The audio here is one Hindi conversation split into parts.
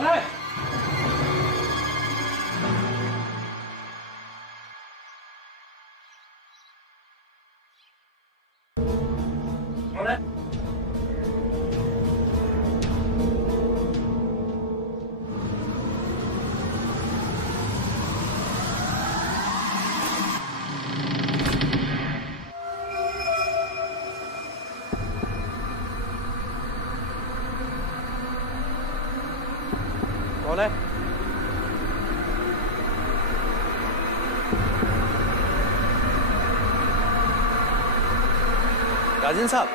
कौन है? कौन है? कौन है? राजन साहब,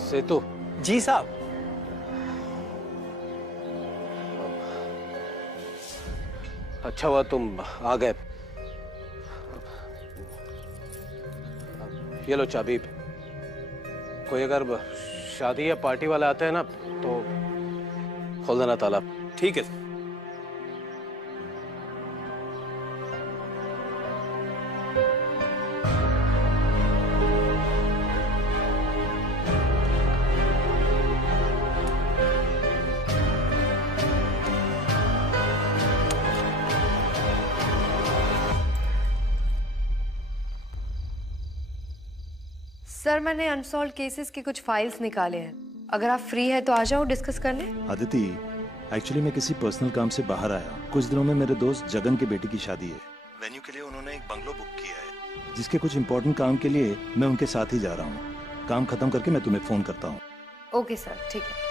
सेतु। जी साहब। अच्छा हुआ तुम आ गए। ये लो चाबी। कोई अगर शादी या पार्टी वाले आते हैं ना तो खोल देना ताला। ठीक है। सर मैंने अनसॉल्व केसेस के कुछ फाइल्स निकाले हैं, अगर आप फ्री है तो आ जाओ डिस्कस करने। अदिति, एक्चुअली मैं किसी पर्सनल काम से बाहर आया हूँ। कुछ दिनों में मेरे दोस्त जगन की बेटी की शादी है। वेन्यू के लिए उन्होंने एक बंगलो बुक किया है, जिसके कुछ इंपॉर्टेंट काम के लिए मैं उनके साथ ही जा रहा हूँ। काम खत्म करके मैं तुम्हें फोन करता हूँ। ओके सर, ठीक है।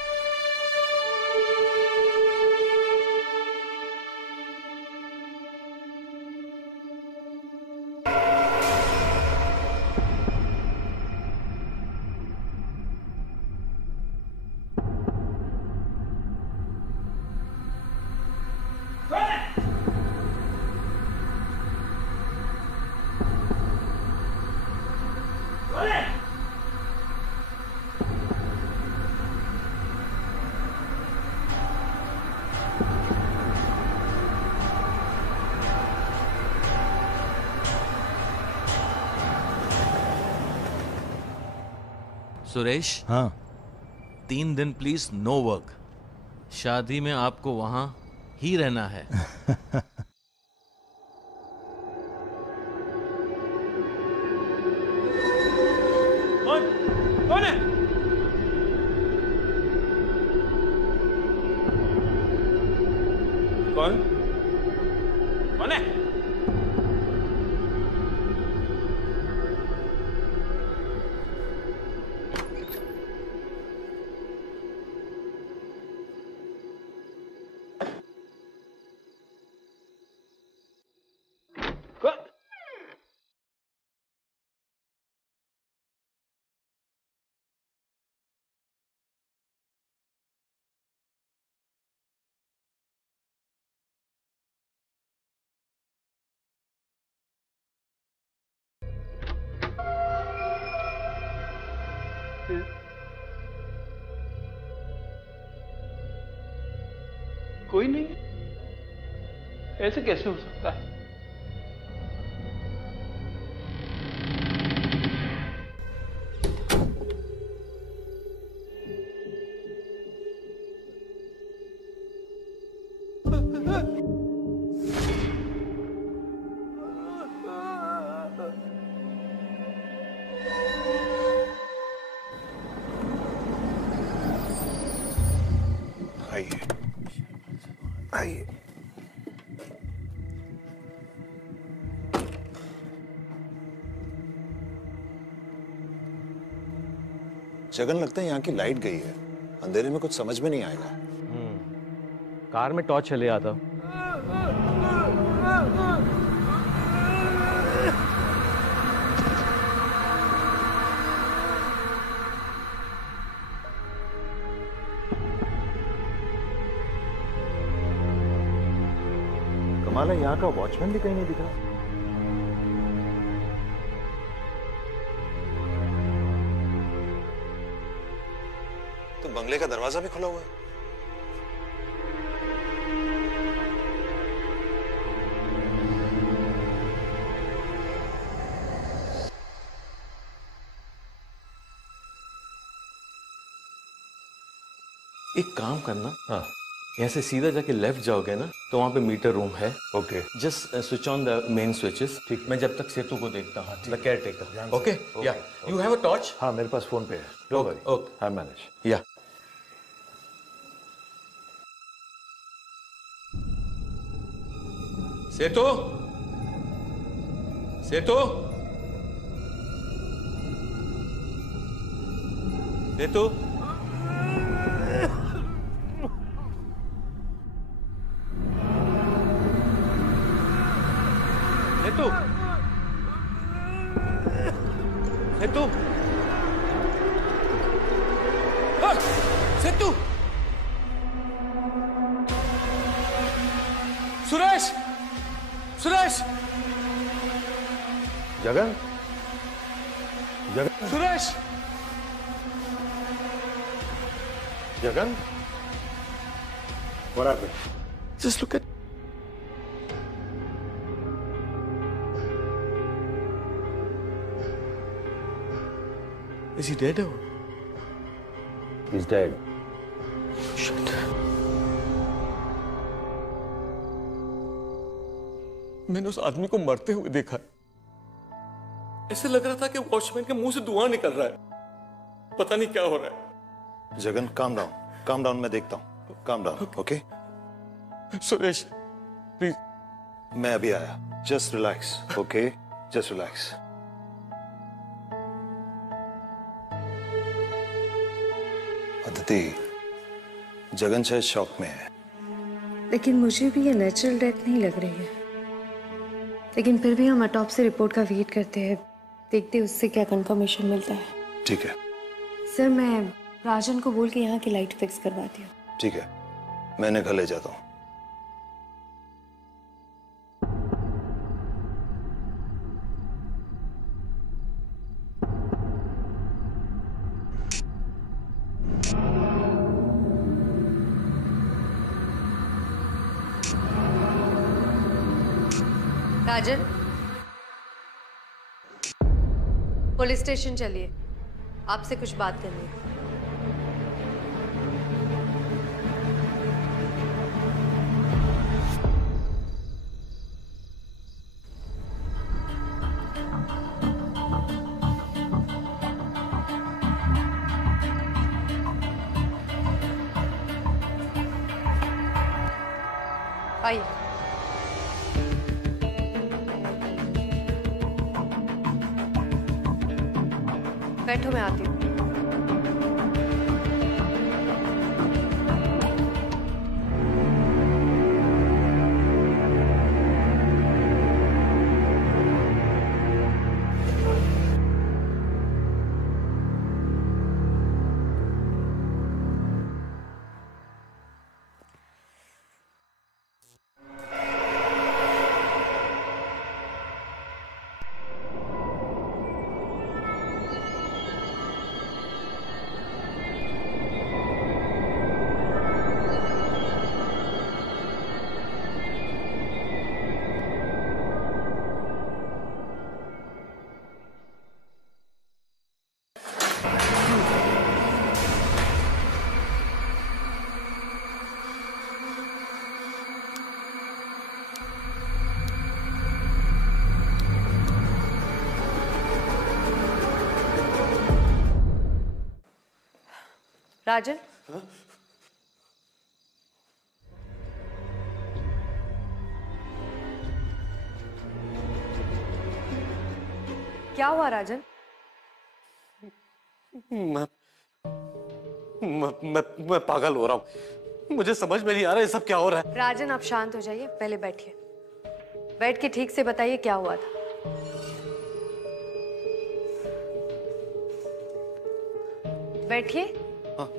सुरेश, हाँ 3 दिन प्लीज नो वर्क। शादी में आपको वहां ही रहना है। कौन है? कौन? कौन है? कोई नहीं, ऐसे कैसे हो सकता है? आइए आइए। जगन, लगता है यहाँ की लाइट गई है। अंधेरे में कुछ समझ में नहीं आएगा। कार में टॉर्च चले आता। कमाल है, यहाँ का वॉचमैन भी कहीं नहीं दिख रहा। तो बंगले का दरवाजा भी खुला हुआ है। एक काम करना, हाँ यहाँ से सीधा जाके लेफ्ट जाओगे ना तो वहाँ पे मीटर रूम है। Okay just switch on the main switches. ठीक, मैं जब तक सेतु को देखता हूँ, द केयर टेकर। ओके, या यू हैव अ टॉर्च? हाँ मेरे पास फोन पे है। Don't worry, okay, I manage. या सेतु, सेतु, सेतु, सेतु, सेतु, हाँ, सेतु, Suresh, Suresh, Jagan, Jagan, Suresh, Jagan, what happened? just look at. Is he dead or? He's dead. Shit. मैंने उस आदमी को मरते हुए देखा। ऐसे लग रहा था कि वॉचमैन के मुंह से धुआं निकल रहा है। पता नहीं क्या हो रहा है। जगन काम डाउन, मैं देखता हूँ। Calm down, okay? Suresh, please. मैं अभी आया। Just relax, okay? Just relax. Aditi, Jagan शायद शॉक में है। लेकिन मुझे भी ये नेचुरल डेथ नहीं लग रही है। लेकिन फिर भी हम ऑटोप्सी रिपोर्ट का वेट करते हैं, देखते हैं उससे क्या कंफर्मेशन मिलता है। ठीक है। सर, मैं राजन को बोल के यहाँ की लाइट फिक्स करवाती हूँ। ठीक है, मैंने घर ले जाता हूँ। राजन, पुलिस स्टेशन चलिए, आपसे कुछ बात करनी है। आइए। बैठो, मैं आती हूँ। राजन, क्या हुआ राजन? मैं पागल हो रहा हूँ। मुझे समझ में नहीं आ रहा है सब क्या हो रहा है। राजन, आप शांत हो जाइए, पहले बैठिए। बैठ के ठीक से बताइए क्या हुआ था। बैठिए। हाँ।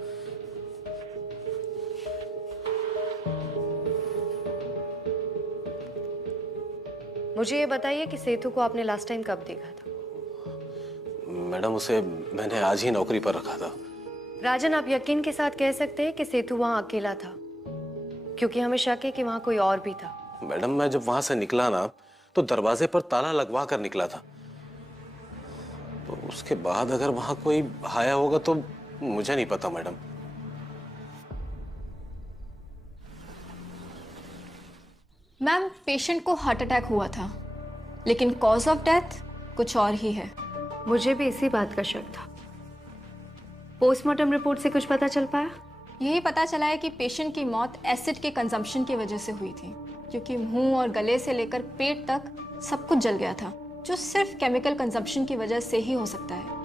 मुझे ये बताइए कि सेतु को आपने लास्ट टाइम कब देखा था? मैडम, उसे मैंने आज ही नौकरी पर रखा था। राजन, आप यकीन के साथ कह सकते हैं कि सेतु वहां अकेला था, क्योंकि हमें शक है कि वहां कोई और भी था। मैडम, मैं जब वहां से निकला ना तो दरवाजे पर ताला लगवा कर निकला था। तो उसके बाद अगर वहां कोई आया होगा तो मुझे नहीं पता मैडम। पेशेंट को हार्ट अटैक हुआ था, लेकिन कॉज ऑफ डेथ कुछ और ही है। मुझे भी इसी बात का शक था। पोस्टमार्टम रिपोर्ट से कुछ पता चल पाया? यही पता चला है कि पेशेंट की मौत एसिड के कंजम्पशन की वजह से हुई थी, क्योंकि मुंह और गले से लेकर पेट तक सब कुछ जल गया था, जो सिर्फ केमिकल कंजम्पशन की वजह से ही हो सकता है।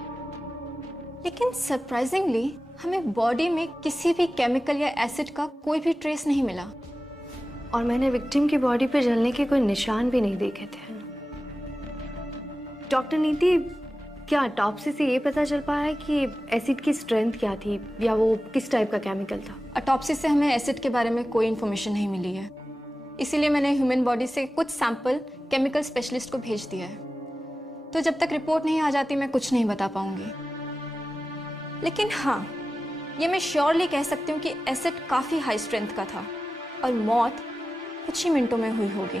लेकिन सरप्राइजिंगली हमें बॉडी में किसी भी केमिकल या एसिड का कोई भी ट्रेस नहीं मिला। और मैंने विक्टिम की बॉडी पे जलने के कोई निशान भी नहीं देखे थे। डॉक्टर नीति, क्या ऑटोप्सी से ये पता चल पाया है कि एसिड की स्ट्रेंथ क्या थी या वो किस टाइप का केमिकल था? ऑटोप्सी से हमें एसिड के बारे में कोई इन्फॉर्मेशन नहीं मिली है, इसीलिए मैंने ह्यूमन बॉडी से कुछ सैंपल केमिकल स्पेशलिस्ट को भेज दिया है। तो जब तक रिपोर्ट नहीं आ जाती मैं कुछ नहीं बता पाऊंगी। लेकिन हाँ, ये मैं श्योरली कह सकती हूँ कि एसिड काफ़ी हाई स्ट्रेंथ का था और मौत कुछ ही मिनटों में हुई होगी।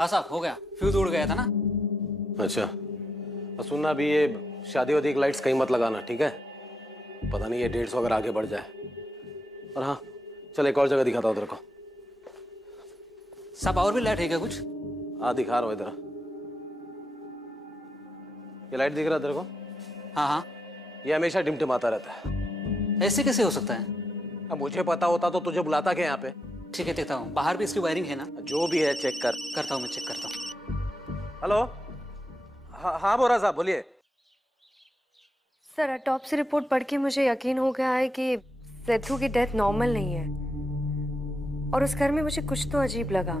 हाँ साहब, हो गया। फ्यूज उड़ गया था ना। अच्छा, और सुनना भी, ये शादी वादी की लाइट्स कहीं मत लगाना, ठीक है? पता नहीं ये 150 अगर आगे बढ़ जाए। और हाँ, चल एक और जगह दिखाता हूँ तेरे को। साहब और भी लाइट है क्या कुछ? हाँ दिखा रहा हूँ इधर। ये लाइट दिख रहा है तेरे को? हाँ हाँ। ये हमेशा टिमटिमाता रहता है। ऐसे कैसे हो सकता है? अब मुझे पता होता तो तुझे बुलाता क्या यहाँ पे? ठीक है, देखता हूँ। बाहर भी इसकी वायरिंग है ना? जो भी है चेक कर। करता हूँ, मैं चेक करता हूँ। हेलो, हाँ बोरा साहब बोलिए। सर, ऑटोप्सी रिपोर्ट पढ़ के मुझे यकीन हो गया है कि सेथु की डेथ नॉर्मल नहीं है। और उस घर में मुझे कुछ तो अजीब लगा।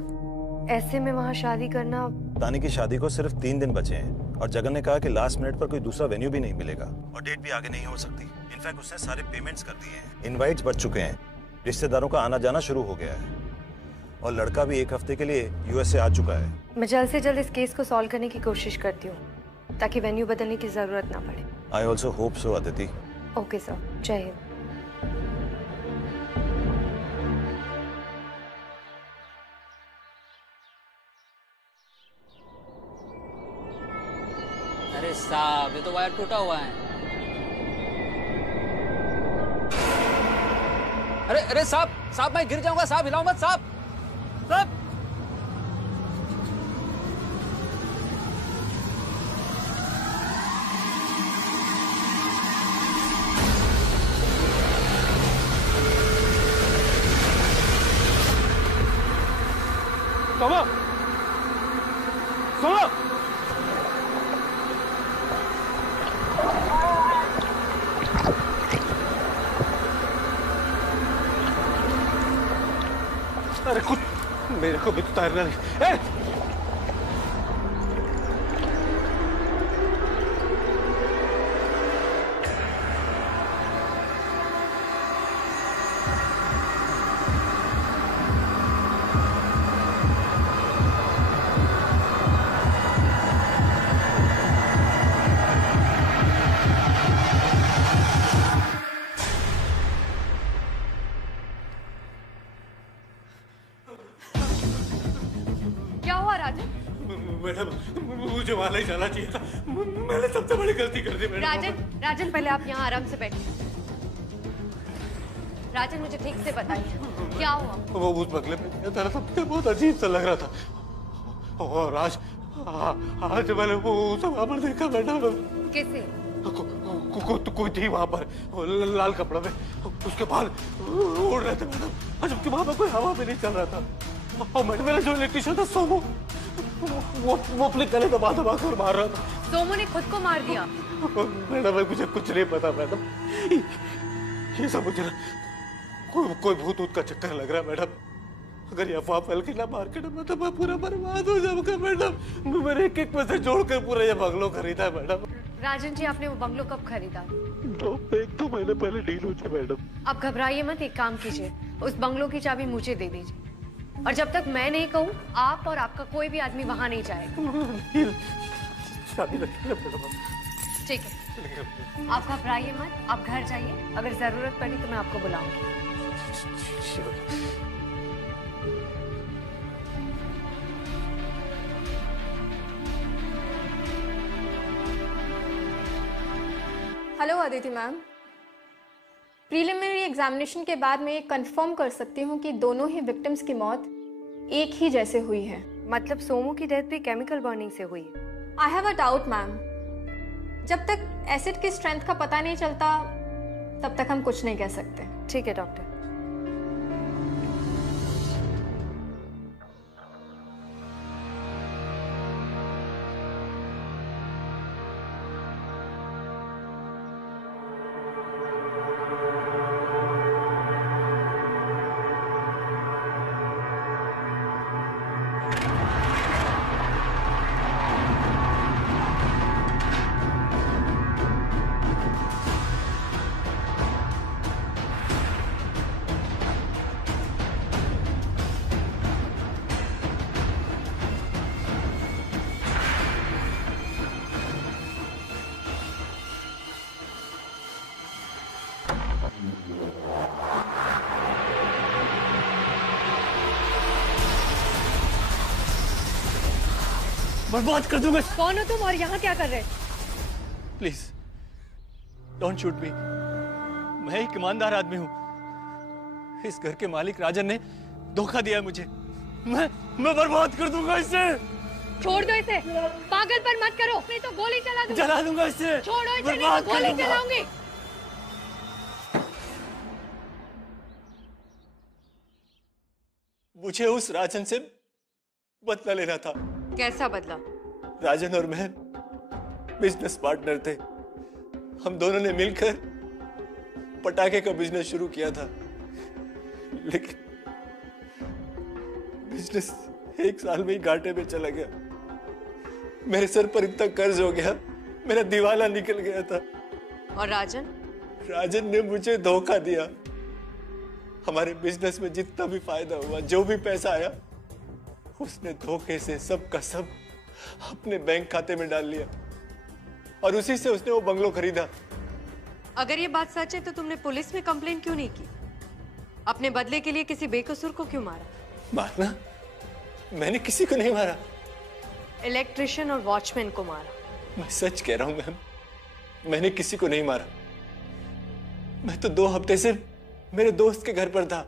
ऐसे में वहाँ शादी करना। तानी की शादी को सिर्फ 3 दिन बचे हैं और जगन ने कहा कि लास्ट मिनट पर कोई दूसरा वेन्यू भी नहीं मिलेगा और डेट भी आगे नहीं हो सकती। इनफैक्ट उसने सारे पेमेंट्स कर दिए हैं, इनवाइट्स बच चुके हैं, रिश्तेदारों का आना जाना शुरू हो गया है और लड़का भी 1 हफ्ते के लिए यूएस से आ चुका है। मैं जल्द से जल्द इस केस को सॉल्व करने की कोशिश करती हूँ ताकि वेन्यू बदलने की जरूरत ना पड़े। I also hope so Aditi. Okay sir, जय हिंद। अरे साहब, ये तो वायर टूटा हुआ है। अरे साहब मैं गिर जाऊंगा साहब, हिलाओ मत साहब। साहब सोमा, सोमा, अरे कुछ मेरे को भी तो तैरना नहीं। मैडम, मुझे वहां नहीं जाना चाहिए था। मैंने सबसे बड़ी गलती कर दी मैडम। राजन पहले आप यहाँ आराम से बैठिए। राजन, मुझे ठीक से बताइए क्या हुआ? वो उस बंगले में गया था, सबसे बहुत अजीब सा लग रहा था। और आज मैंने वो सब वहां पर देखा मैडम। कैसे? कोई थी वहां पर लाल कपड़ा में, उसके बाल उड़ रहे थे मैडम, जबकि वहां पर कोई हवा भी नहीं चल रहा था। और मैडम, मेरा जो इलेक्ट्रिशियन था सोमू, वो अपने गले दबा कर मार रहा था। सोमू ने खुद को मार दिया? मैडम मुझे कुछ नहीं पता मैडम, ये सब मुझे कोई भूत का चक्कर लग रहा है मैडम। अगर ये अफवाह फैल के ना मार्केट में तो मैं पूरा बर्बाद हो जाऊंगा मैडम। मैंने एक पैसे जोड़कर पूरा ये बंगलो खरीदा है मैडम। राजन जी, आपने वो बंगलो कब खरीदा? 1-2 महीने पहले डील हुई थी मैडम। आप घबराइए मत, एक काम कीजिए, उस बंगलो की चाबी मुझे दे दीजिए और जब तक मैं नहीं कहूँ आप और आपका कोई भी आदमी वहां नहीं जाएगा। ठीक है, आप घबराइए मत, आप घर जाइए। अगर जरूरत पड़ी तो मैं आपको बुलाऊंगी। Hello Aditi ma'am, preliminary examination के बाद मैं ये कंफर्म कर सकती हूँ कि दोनों ही विक्टिम्स की मौत एक ही जैसे हुई है। मतलब सोमू की डेथ भी केमिकल बर्निंग से हुई है? I have a doubt ma'am. जब तक एसिड की स्ट्रेंथ का पता नहीं चलता तब तक हम कुछ नहीं कह सकते। ठीक है डॉक्टर। बर्बाद कर दूंगा। कौन हो तुम और यहाँ क्या कर रहे? प्लीज डोंट शूट मी। मैं एक ईमानदार आदमी हूं। इस घर के मालिक राजन ने धोखा दिया मुझे। मैं बर्बाद कर दूंगा इसे। छोड़ दो इसे, पागलपन मत करो, नहीं तो गोली चला दूंगा। जला दूंगा इसे। छोड़ो इसे, नहीं बर्बाद तो कर गोली दूंगा। चलाऊंगी। मुझे उस राजन से बदला लेना था। कैसा बदला? राजन और मैं बिजनेस पार्टनर थे। हम दोनों ने मिलकर पटाखे का बिजनेस शुरू किया था, लेकिन बिजनेस 1 साल में ही घाटे में चला गया। मेरे सर पर इतना कर्ज हो गया, मेरा दिवाला निकल गया था। और राजन ने मुझे धोखा दिया। हमारे बिजनेस में जितना भी फायदा हुआ, जो भी पैसा आया, उसने धोखे से सब का सब अपने बैंक खाते में डाल लिया और उसी से उसने वो बंगलो खरीदा। अगर ये बात सच है तो तुमने पुलिस में कंप्लेंट क्यों नहीं की? अपने बदले के लिए किसी बेकसूर को क्यों मारा? मारना? मैंने किसी को नहीं मारा। इलेक्ट्रिशियन और वॉचमैन को मारा। मैं सच कह रहा हूं मैम, मैंने किसी को नहीं मारा। मैं तो 2 हफ्ते से मेरे दोस्त के घर पर था।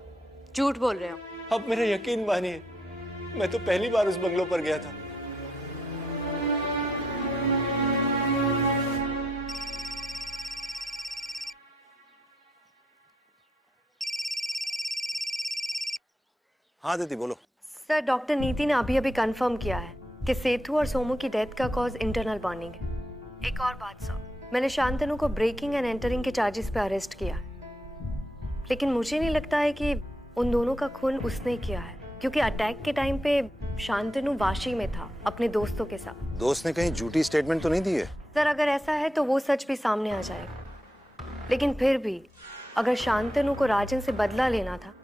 झूठ बोल रहे हो। अब मेरा यकीन मानिए, मैं तो पहली बार उस बंगलो पर गया था। हाँ दीदी बोलो। सर, डॉक्टर नीति ने अभी अभी कंफर्म किया है कि सेतु और सोमू की डेथ का कॉज इंटरनल बर्निंग है। एक और बात सर, मैंने शांतनु को ब्रेकिंग एंड एंटरिंग के चार्जेस पे अरेस्ट किया है, लेकिन मुझे नहीं लगता है कि उन दोनों का खून उसने किया है, क्योंकि अटैक के टाइम पे शांतनु वाशी में था अपने दोस्तों के साथ। दोस्त ने कहीं झूठी स्टेटमेंट तो नहीं दी है? सर, अगर ऐसा है तो वो सच भी सामने आ जाएगा, लेकिन फिर भी अगर शांतनु को राजन से बदला लेना था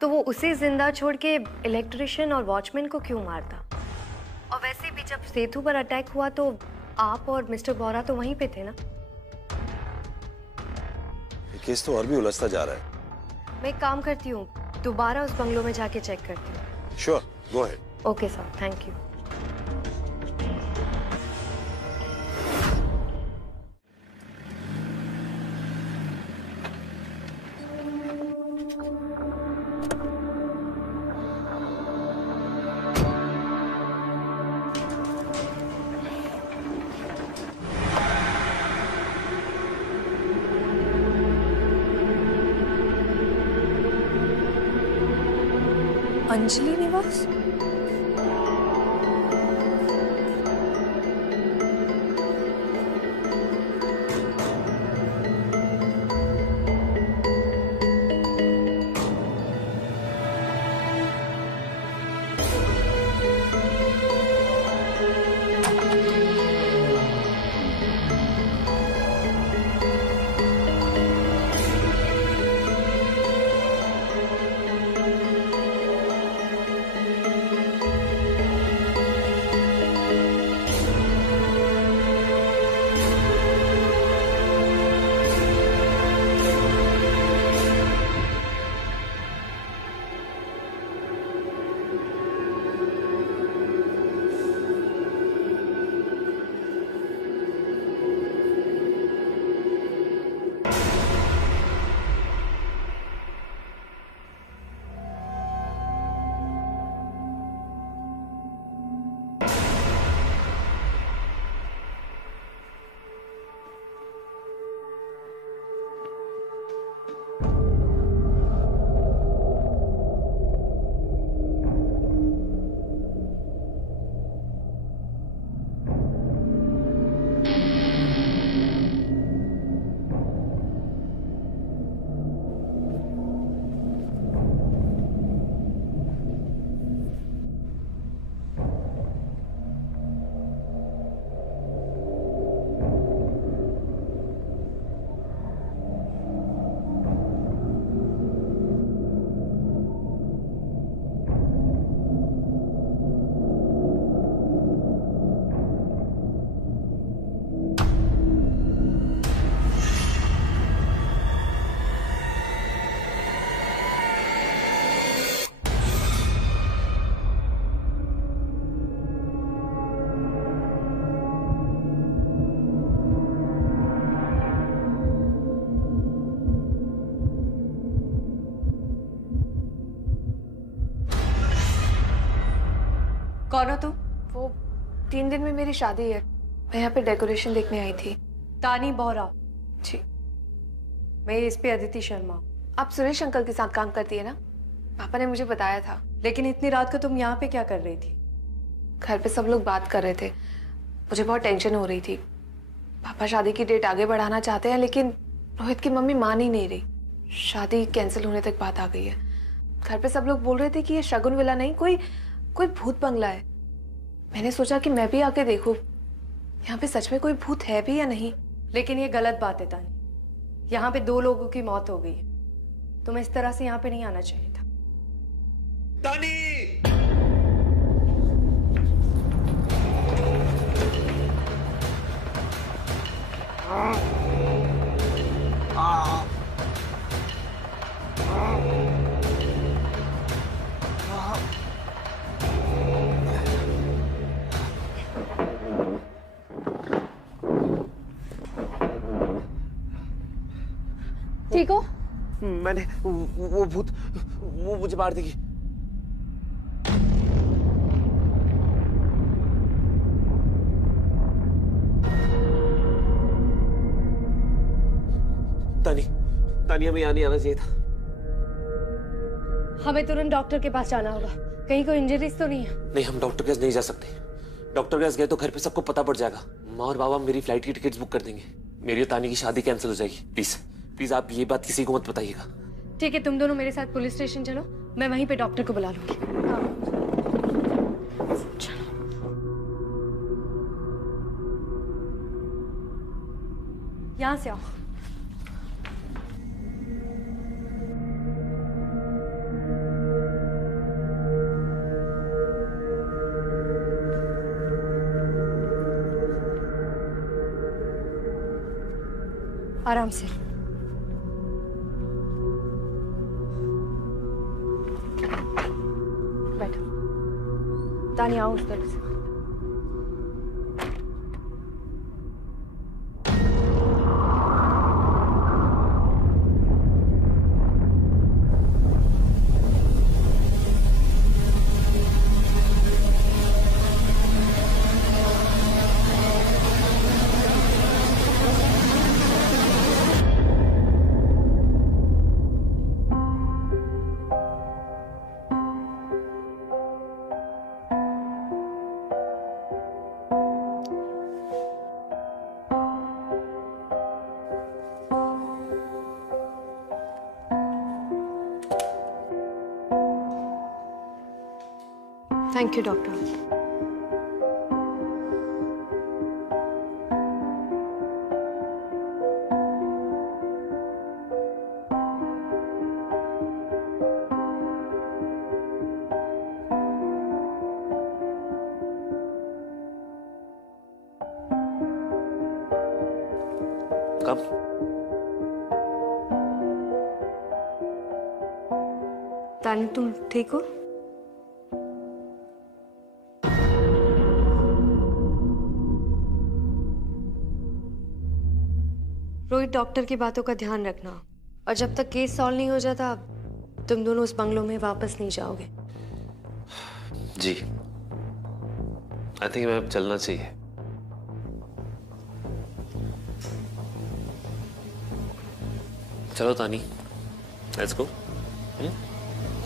तो वो उसे जिंदा छोड़ के इलेक्ट्रिशियन और वॉचमैन को क्यों मारता? और वैसे भी जब सेतु पर अटैक हुआ तो आप और मिस्टर बोरा तो वहीं पे थे ना? ये केस तो और भी उलझता जा रहा है। मैं एक काम करती हूँ, दोबारा उस बंगलो में जाके चेक करती हूँ। Sure, go ahead. Okay sir, thank you. Anjali निवास? कौन हो तुम? वो 3 दिन में मेरी शादी है, मैं यहाँ पे डेकोरेशन देखने आई थी। तानी बोहरा। जी। मैं इस पे अदिति शर्मा। आप सुरेश अंकल के साथ काम करती है ना? पापा ने मुझे बताया था। लेकिन इतनी रात को तुम यहाँ पे क्या कर रही थी? घर पे सब लोग बात कर रहे थे, मुझे बहुत टेंशन हो रही थी। पापा शादी की डेट आगे बढ़ाना चाहते हैं, लेकिन रोहित की मम्मी मान ही नहीं रही। शादी कैंसिल होने तक बात आ गई है। घर पे सब लोग बोल रहे थे कि ये शगुन विला नहीं, कोई भूत बंगला है। मैंने सोचा कि मैं भी आके देखूं, यहाँ पे सच में कोई भूत है भी या नहीं। लेकिन ये गलत बात है तानी, यहाँ पे 2 लोगों की मौत हो गई है। तुम्हें इस तरह से यहाँ पे नहीं आना चाहिए था। तानी! ठीक हो? मैंने वो भूत वो मुझे मार देगी। तानी हमें यहाँ नहीं आना चाहिए था। हमें तुरंत डॉक्टर के पास जाना होगा। कहीं कोई इंजरीज तो नहीं है? नहीं, हम डॉक्टर के पास नहीं जा सकते। डॉक्टर के पास गए तो घर पे सबको पता पड़ जाएगा। माँ और बाबा मेरी फ्लाइट की टिकट्स बुक कर देंगे। मेरी और तानी की शादी कैंसिल हो जाएगी। प्लीज प्लीज आप ये बात किसी को मत बताइएगा। ठीक है, तुम दोनों मेरे साथ पुलिस स्टेशन चलो, मैं वहीं पे डॉक्टर को बुला लूंगी। चलो। यहाँ से आओ। आराम से। बैठो। तानी आओ उस तरफ से। Thank you doctor. कब? तानी तुम ठीक हो? रोहित, डॉक्टर की बातों का ध्यान रखना, और जब तक केस सॉल्व नहीं हो जाता तुम दोनों उस बंगलों में वापस नहीं जाओगे। जी, आई थिंक मैं चलना चाहिए। चलो तानी, लेट्स गो।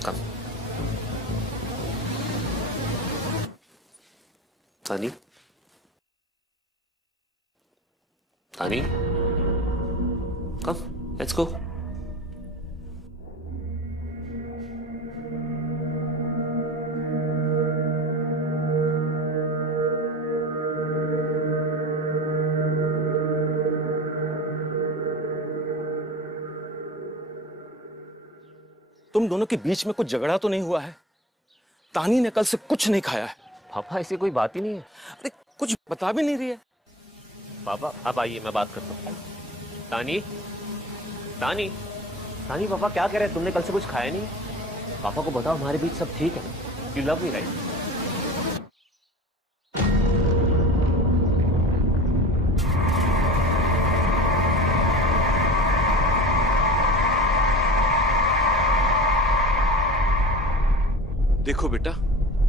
कम। तानी, तानी, कम, लेट्स गो। तुम दोनों के बीच में कुछ झगड़ा तो नहीं हुआ है? तानी ने कल से कुछ नहीं खाया है। पापा ऐसी कोई बात ही नहीं है। अरे कुछ बता भी नहीं रही है। पापा आप आइए, मैं बात करता हूँ। तानी, तानी, तानी, पापा क्या कह रहे हैं? तुमने कल से कुछ खाया नहीं है? पापा को बताओ हमारे बीच सब ठीक है। You love me right? देखो बेटा,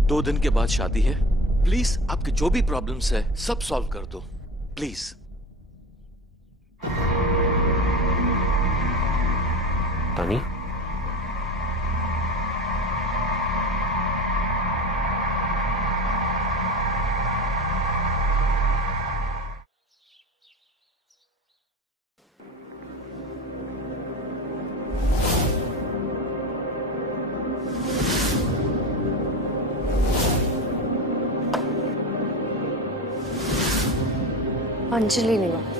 2 दिन के बाद शादी है, प्लीज आपके जो भी प्रॉब्लम्स है सब सॉल्व कर दो प्लीज। तानी, अंजलि निवास।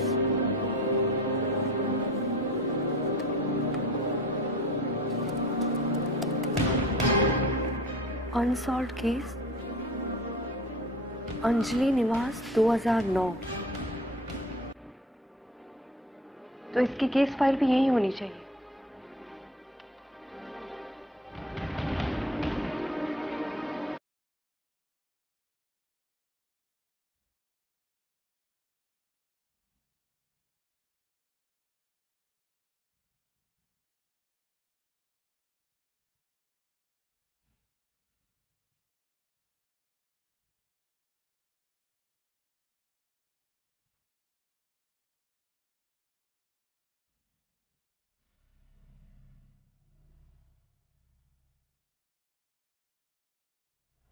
अनसॉल्व्ड केस, अंजलि निवास 2009। तो इसकी केस फाइल भी यही होनी चाहिए।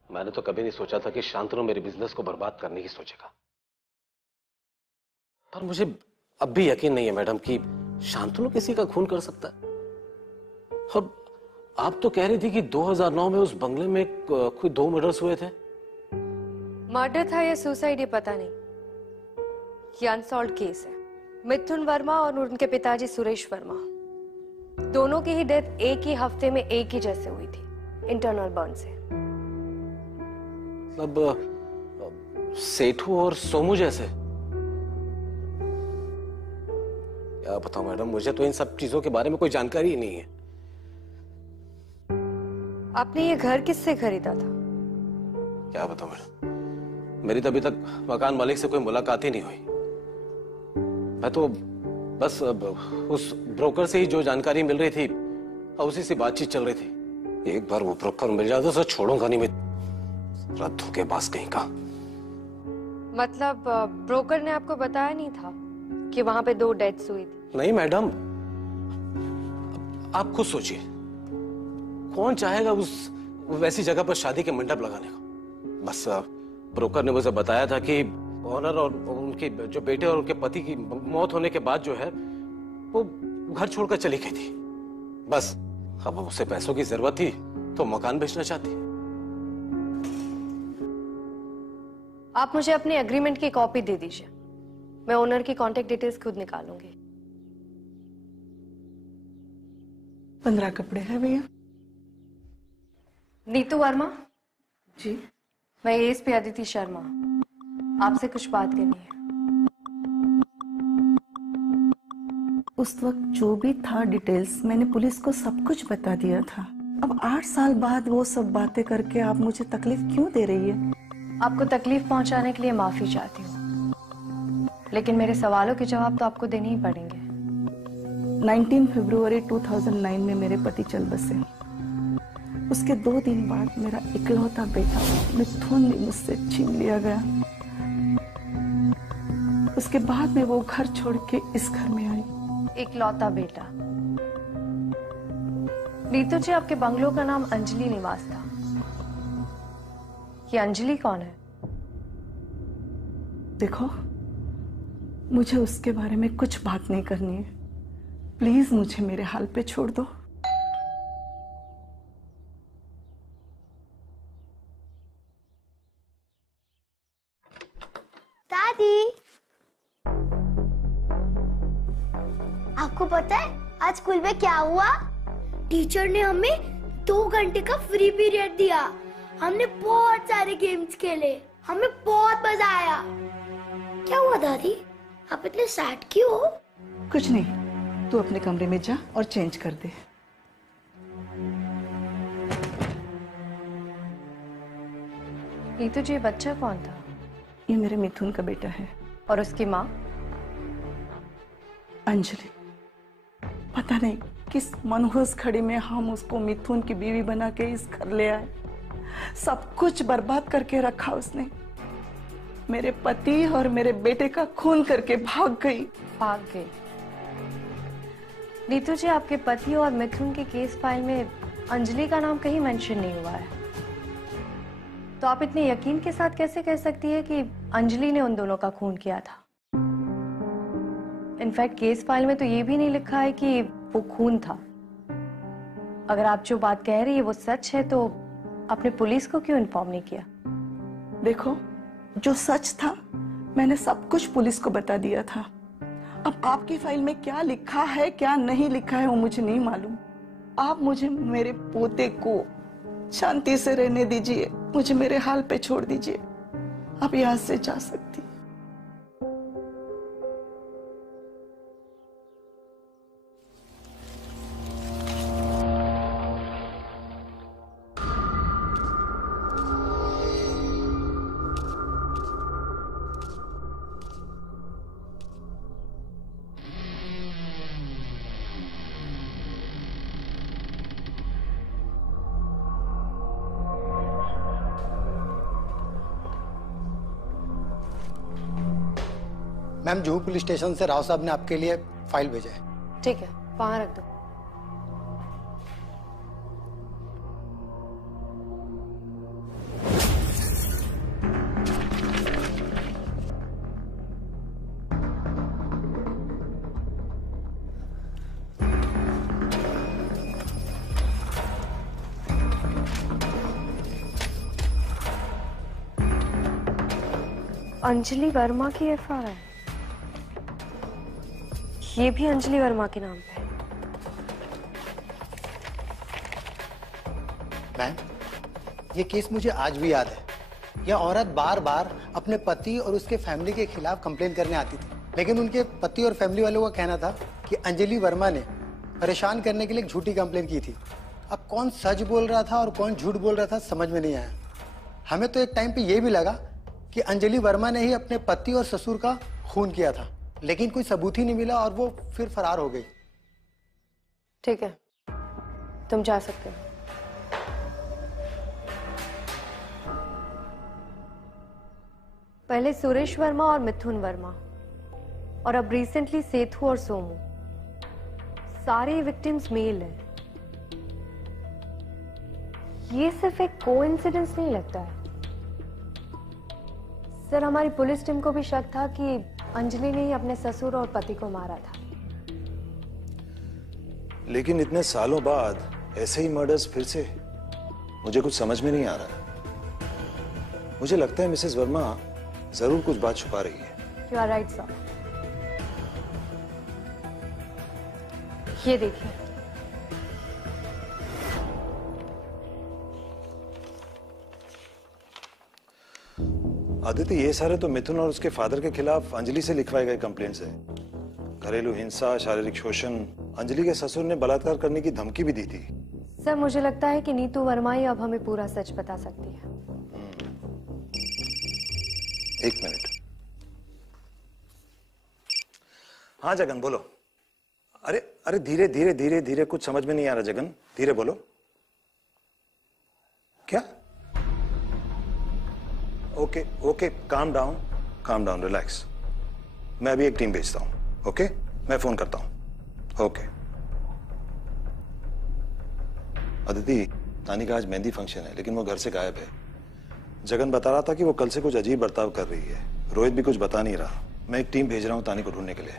मैंने तो कभी नहीं सोचा था कि शांतनु मेरे बिजनेस को बर्बाद करने की सोचेगा, पर मुझे अब भी यकीन नहीं है मैडम कि शांतनु किसी का खून कर सकता है। और आप तो कह रही थी कि 2009 में उस बंगले में कोई 2 मर्डर्स हुए थे। मर्डर था या सुसाइड ये पता नहीं, ये अनसॉल्व्ड केस है। मिथुन वर्मा और उनके पिताजी सुरेश वर्मा, दोनों की ही डेथ एक ही हफ्ते में एक ही जैसे हुई थी, इंटरनल बर्न से। मतलब सेठू और सोमू जैसे? क्या बताऊं मैडम, मुझे तो इन सब चीजों के बारे में कोई जानकारी ही नहीं है। आपने ये घर किससे खरीदा था? क्या बताऊं मैडम, मेरी तो अभी तक मकान मालिक से कोई मुलाकात ही नहीं हुई। मैं तो बस उस ब्रोकर से ही जो जानकारी मिल रही थी उसी से बातचीत चल रही थी। एक बार वो ब्रोकर मिल जाए तो उसे छोड़ूंगा नहीं मैं, धोखेबाज कहीं का। मतलब ब्रोकर ने आपको बताया नहीं था कि वहां पे 2 डेथ्स हुई थी? नहीं मैडम, आप खुद सोचिए, कौन चाहेगा उस वैसी जगह पर शादी के मंडप लगाने को। बस ब्रोकर ने मुझे बताया था कि ऑनर और उनके जो बेटे और उनके पति की मौत होने के बाद जो है वो घर छोड़कर चली गई थी। बस अब उसे पैसों की जरूरत थी तो मकान बेचना चाहती। आप मुझे अपने एग्रीमेंट की कॉपी दे दीजिए, मैं ओनर की कांटेक्ट डिटेल्स खुद निकालूंगी। 15 कपड़े हैं भैया। नीतू वर्मा जी, मैं एएसपी अदिति शर्मा, आपसे कुछ बात करनी है। उस वक्त जो भी था डिटेल्स मैंने पुलिस को सब कुछ बता दिया था। अब 8 साल बाद वो सब बातें करके आप मुझे तकलीफ क्यों दे रही है? आपको तकलीफ पहुंचाने के लिए माफी चाहती हूँ, लेकिन मेरे सवालों के जवाब तो आपको देने ही पड़ेंगे। 19 फरवरी 2009 में मेरे पति चल बसे। उसके 2 दिन बाद मेरा इकलौता बेटा मिथुन ने मुझसे छीन लिया गया। उसके बाद में वो घर छोड़ के इस घर में आई। इकलौता बेटा? नीतू जी, आपके बंगलो का नाम अंजलि निवास था। ये अंजलि कौन है? देखो, मुझे उसके बारे में कुछ बात नहीं करनी है। प्लीज मुझे मेरे हाल पे छोड़ दो। दादी, आपको पता है आज स्कूल में क्या हुआ? टीचर ने हमें 2 घंटे का फ्री पीरियड दिया। हमने बहुत सारे गेम्स खेले, हमें बहुत मजा आया। क्या हुआ दादी, आप इतने सैड क्यों हो? कुछ नहीं, तू अपने कमरे में जा और चेंज कर दे। नीतू जी, बच्चा कौन था? ये मेरे मिथुन का बेटा है। और उसकी माँ? अंजलि। पता नहीं किस मनहूस घड़ी में हम उसको मिथुन की बीवी बना के इस घर ले आए। सब कुछ बर्बाद करके रखा उसने। मेरे पति और मेरे बेटे का खून करके भाग गई। भाग गई? नीतू जी, आपके पति और मिथुन के केस फाइल में अंजलि का नाम कहीं मेंशन नहीं हुआ है, तो आप इतने यकीन के साथ कैसे कह सकती है कि अंजलि ने उन दोनों का खून किया था? इनफैक्ट केस फाइल में तो ये भी नहीं लिखा है कि वो खून था। अगर आप जो बात कह रही है वो सच है तो आपने पुलिस को क्यों इन्फॉर्म नहीं किया? देखो, जो सच था मैंने सब कुछ पुलिस को बता दिया था। अब आपकी फाइल में क्या लिखा है क्या नहीं लिखा है वो मुझे नहीं मालूम। आप मुझे मेरे पोते को शांति से रहने दीजिए, मुझे मेरे हाल पे छोड़ दीजिए। आप यहाँ से जा सकती। मैम, जुहू पुलिस स्टेशन से राव साहब ने आपके लिए फाइल भेजा है। ठीक है, वहां रख दो। अंजलि वर्मा की एफआईआर, ये भी अंजलि वर्मा के नाम पे। मैम, ये केस मुझे आज भी याद है। यह औरत बार बार अपने पति और उसके फैमिली के खिलाफ कंप्लेन करने आती थी, लेकिन उनके पति और फैमिली वालों का कहना था कि अंजलि वर्मा ने परेशान करने के लिए एक झूठी कंप्लेन की थी। अब कौन सच बोल रहा था और कौन झूठ बोल रहा था समझ में नहीं आया। हमें तो एक टाइम पे ये भी लगा कि अंजलि वर्मा ने ही अपने पति और ससुर का खून किया था, लेकिन कोई सबूत ही नहीं मिला और वो फिर फरार हो गई। ठीक है, तुम जा सकते हो। पहले सुरेश वर्मा और मिथुन वर्मा, और अब रिसेंटली सेतु और सोमू, सारे विक्टिम्स मेल हैं। ये सिर्फ एक कोइंसिडेंस नहीं लगता है सर। हमारी पुलिस टीम को भी शक था कि अंजलि ने ही अपने ससुर और पति को मारा था। लेकिन इतने सालों बाद ऐसे ही मर्डर्स फिर से, मुझे कुछ समझ में नहीं आ रहा। मुझे लगता है मिसेस वर्मा जरूर कुछ बात छुपा रही है। You are right sir. ये देखिए, आदित्य, ये सारे तो मिथुन और उसके फादर के खिलाफ अंजलि से लिखवाए गए कंप्लेंट्स हैं। घरेलू हिंसा, शारीरिक शोषण, अंजलि के ससुर ने बलात्कार करने की धमकी भी दी थी। सर, मुझे लगता है कि नीतू वर्मा ही अब हमें पूरा सच बता सकती है। एक मिनट। हाँ जगन, बोलो। अरे अरे, धीरे धीरे धीरे धीरे, कुछ समझ में नहीं आ रहा जगन, धीरे बोलो। क्या? Okay okay, calm down, relax. मैं अभी एक टीम भेजता हूं। ओके, मैं फोन करता हूं। ओके। अदिति, तानी का आज मेहंदी फंक्शन है, लेकिन वो घर से गायब है। जगन बता रहा था कि वो कल से कुछ अजीब बर्ताव कर रही है। रोहित भी कुछ बता नहीं रहा। मैं एक टीम भेज रहा हूं तानी को ढूंढने के लिए।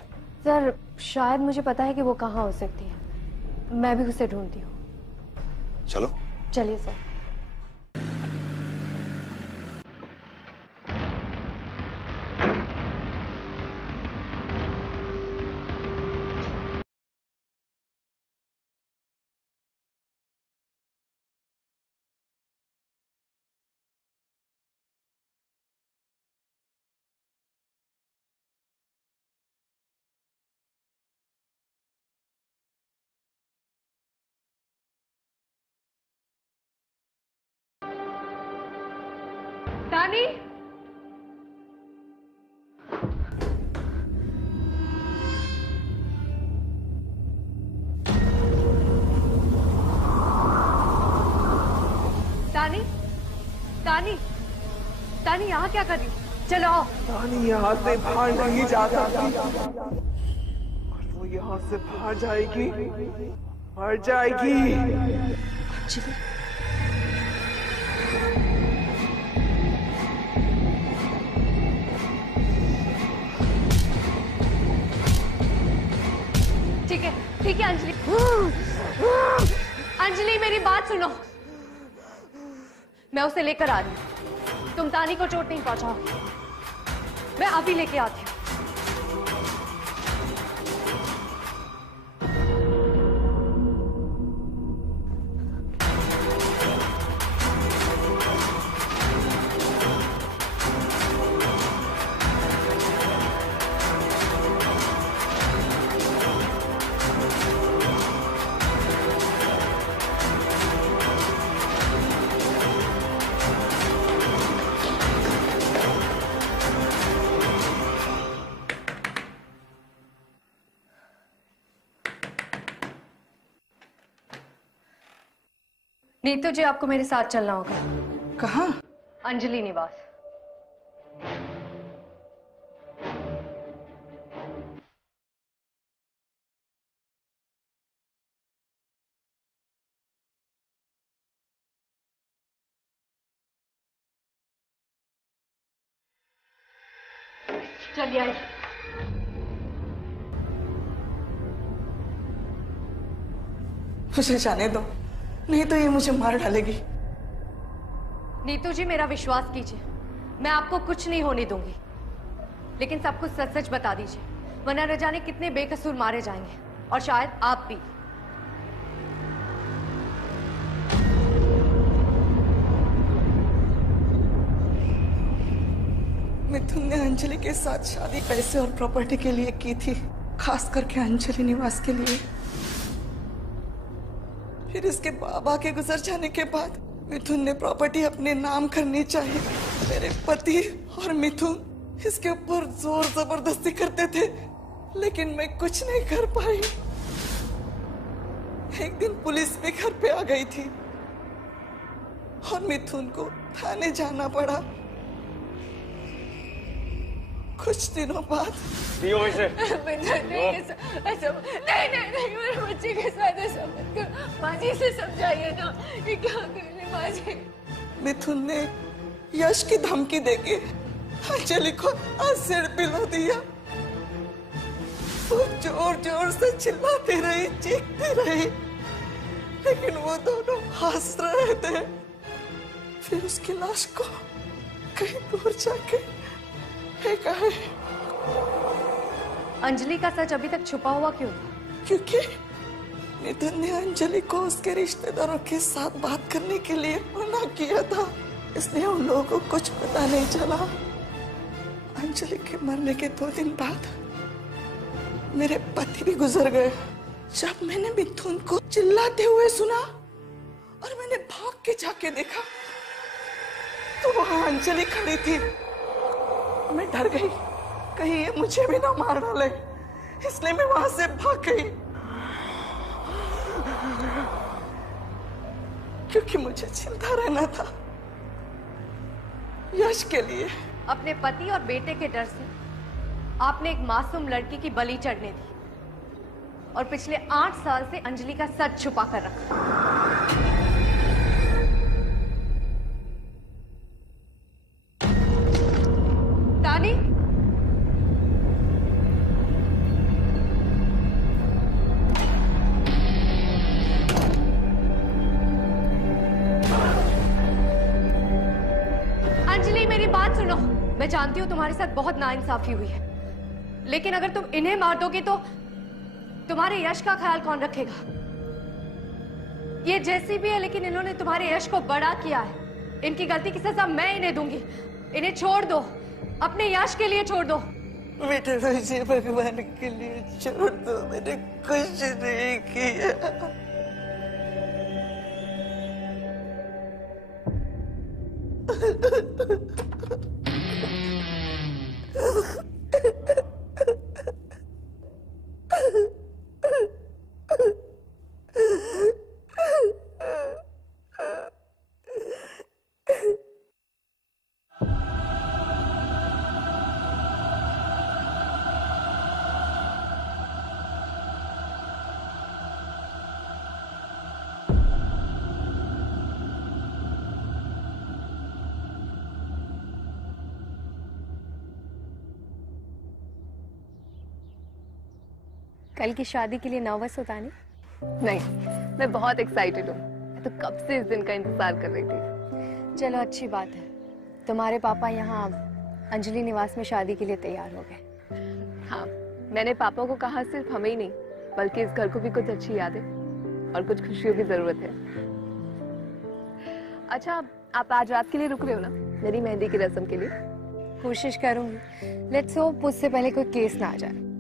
सर, शायद मुझे पता है कि वो कहाँ हो सकती है। मैं भी उसे ढूंढती हूँ। चलो, चलिए सर। तानी, तानी, तानी, तानी, यहाँ क्या कर रही? चलो आओ। तानी यहाँ से बाहर नहीं जा सकती और वो यहाँ से बाहर जाएगी, मर जाएगी। अंजलि, ठीक है अंजलि। अंजलि मेरी बात सुनो, मैं उसे लेकर आ रही हूँ। तुम तानी को चोट नहीं पहुंचाओगे, मैं अभी लेके आती हूँ। नीतू जी, आपको मेरे साथ चलना होगा। कहाँ? अंजलि निवास। चलिए आइए। मुझे जाने दो, नहीं तो ये मुझे मार डालेगी। नीतू जी, मेरा विश्वास कीजिए, मैं आपको कुछ नहीं होने दूंगी, लेकिन सब कुछ सच सच बता दीजिए, वरना न जाने कितने बेकसूर मारे जाएंगे, और शायद आप भी। मिथुन ने अंजलि के साथ शादी पैसे और प्रॉपर्टी के लिए की थी, खास करके अंजलि निवास के लिए। फिर इसके बाबा के गुजर जाने के बाद मिथुन ने प्रॉपर्टी अपने नाम करनी चाहिए। मेरे पति और मिथुन इसके ऊपर जोर जबरदस्ती करते थे, लेकिन मैं कुछ नहीं कर पाई। एक दिन पुलिस भी घर पे आ गई थी और मिथुन को थाने जाना पड़ा। कुछ दिनों बाद नहीं, मेरे बच्चे के साथ ऐसा मत करो। माँ जी से समझाइए ना, ये क्या कर रहे माँ जी। मिथुन ने यश की धमकी देके अंजलि को एसिड पिला दिया। वो जोर जोर से चिल्लाती रही, चीखती रही, लेकिन वो दोनों हंस रहे थे। फिर उसकी लाश को कहीं दूर जाके फेंका है। अंजलि का सच अभी तक छुपा हुआ क्यों था? क्योंकि मिथुन ने अंजलि को उसके रिश्तेदारों के साथ बात करने के लिए मना किया था, इसलिए उन लोगों को कुछ पता नहीं चला। अंजलि के मरने के 2 दिन बाद मेरे पति भी गुजर गए। जब मैंने मिथुन को चिल्लाते हुए सुना और मैंने भाग के जाके देखा तो वहां अंजलि खड़ी थी। मैं डर गई, कहीं ये मुझे भी ना मार डाले, इसलिए मैं वहां से भाग गई, क्योंकि मुझे चिंता रहना था यश के लिए। अपने पति और बेटे के डर से आपने एक मासूम लड़की की बलि चढ़ने दी और पिछले 8 साल से अंजलि का सच छुपा कर रखा। तानी, अंजलि मेरी बात सुनो। मैं जानती हूँ तुम्हारे साथ बहुत नाइंसाफी हुई है, लेकिन अगर तुम इन्हें मार दोगे तो तुम्हारे यश का ख्याल कौन रखेगा? ये जैसी भी है, लेकिन इन्होंने तुम्हारे यश को बड़ा किया है। इनकी गलती की सजा मैं इन्हें दूंगी। इन्हें छोड़ दो, अपने यश के लिए छोड़ दो। बेटे मुझे भगवान के लिए छोड़ दो, मैंने कुछ नहीं किया। कल की शादी के लिए नर्वस हो तानी? नहीं, मैं बहुत एक्साइटेड हूँ। मैं तो कब से इस दिन का इंतजार कर रही थी। चलो अच्छी बात है, तुम्हारे पापा यहाँ अंजलि निवास में शादी के लिए तैयार हो गए। हाँ, मैंने पापा को कहा सिर्फ हमें ही नहीं बल्कि इस घर को भी कुछ अच्छी यादें और कुछ खुशियों की जरूरत है। अच्छा, आप आज रात के लिए रुक रहे हो ना मेरी मेहंदी की रस्म के लिए? कोशिश करूंगी। लेट्स होप उससे पहले कोई केस ना आ जाए।